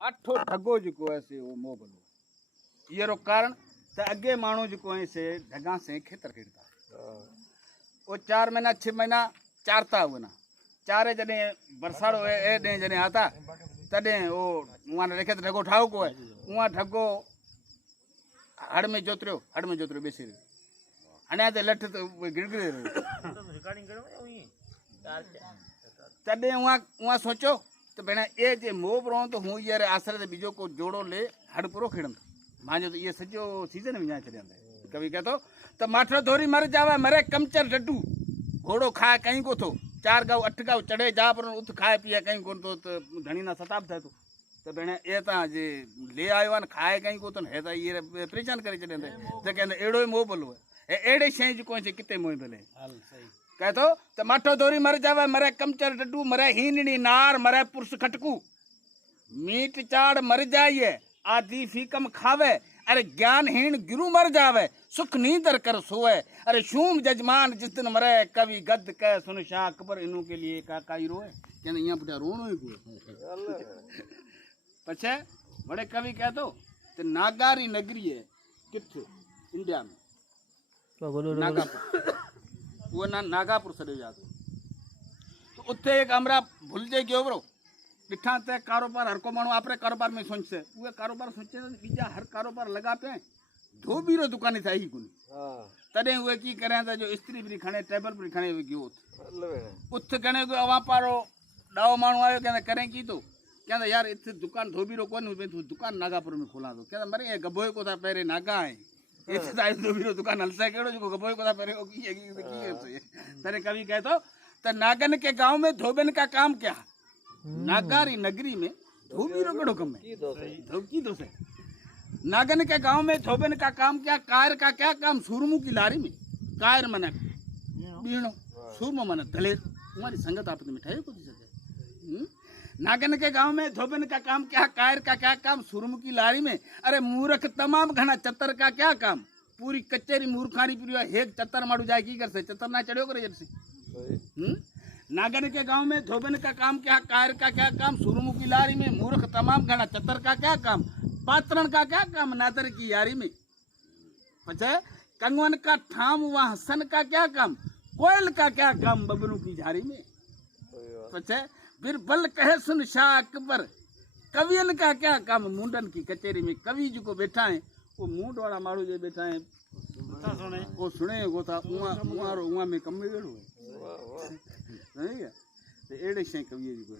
अठो ढगो जो है से वो मोह बनो ये रो कारण त अगे मानो जो है से ढगा से खेतर खेड़ता वो 4 महीना 6 महीना चारता हुआ ना चारे जने बरसाड़ो ए ने जने आता तडे वो वहां रेखे ढगो ठाव को है वहां ढगो हड़ में जोतरियो बेसी रहो हने ते लठ तो गिड़गिड़े रहो तडे वहां सोचो तो भेण ए जे मोह रहो तो हूँ यार आसरे ते बीजो को जोड़ो ले हड़ पूरो खेड़न मांजो तो ये सजो सीजन विञा छड़िया कवि कहतो तो माठो धोरी मर जावे मरे कमचर डड्डू घोड़ो खाए कहीं को थो 4 गाँव 8 गाँव चढ़े जा पर उत खाए पिए कहीं को तो धनी ना सताब थे तो भेण ए ता जे ले आयो न खाए कहीं को तो है ता ये परेशान करे छड़े तो कहंदे एड़ो मोह बोलो है एड़े शय जो कोई किते मोह भले कहतो तो माठो धोरी मर जावे मरे कमचर डड्डू मरे हीननी नार मरे पुरुष खटकू मीट चाड़ मर जाइए आदि फीकम खावे अरे ज्ञानहीन गिरु मर जावे सुख नींदर कर सोए अरे शूम जजमान जिस दिन मरे कवि गद कह सुन शाह अकबर इनू के लिए काई रोए कहने यहाँ पुटिया रोनो ही कोई पछे बड़े कवि कह दो तो नागारी नगरी है किथे इंडिया में नागापुर वो ना नागापुर सड़े जाते तो उत्थे एक हमरा भूल जाए गयो बरो डिठा ते कारोबार हर को मानो आपरे कारोबार में सोचसे वो कारोबार सोचे बीजा हर कारोबार लगा पे धोबी रो दुकान था ही कोनी तडे हुए की करे था जो स्त्री भी खणे टेबल भी खणे गयो उठ कने को अवा पारो डाओ मानो आयो कहंदा करे की तो कहंदा यार इथे दुकान धोबी रो कोन तू दुकान नागापुर में खोला दो कहंदा मरे गबोय को था पहरे नागा है इथे ताई धोबी रो दुकान हलसा केड़ो जो गबोय को था पहरे ओ की तेरे कवि कहतो त नागन के गांव में धोबन का काम क्या नागारी नगरी में धोबी रो कड़ो कम है धोबी दोस्त है नागन के गांव में धोबन का काम क्या कायर का क्या काम सूरमू की लारी में कायर मने बीणो सूरमो मने दलेर तुम्हारी संगत आपने मिठाई को दी सके नागन के गांव में धोबन का काम क्या कायर का क्या काम सूरमू की लारी में अरे मूर्ख तमाम घना चतर का क्या काम पूरी कचेरी मूर्खानी पूरी हेक चतर मारू जाए की कर से चतर ना चढ़ियो करे जैसे नागन के गांव में धोबन का काम क्या कायर का क्या काम सुरमू की लारी में मूर्ख तमाम घना चतर का क्या काम पात्रण का क्या काम नादर की यारी में पछे कंगवन का ठाम व हसन का क्या काम कोयल का क्या काम बबरू की झारी में पछे फिर बल कहे सुन शाह अकबर कवियन का क्या काम मुंडन की कचेरी में कवि जी को बैठा है वो मूंड वाला मारू जो बैठा है वो सुने वो था उआ में कम में वेड़ो है एड़े शय कवि जी को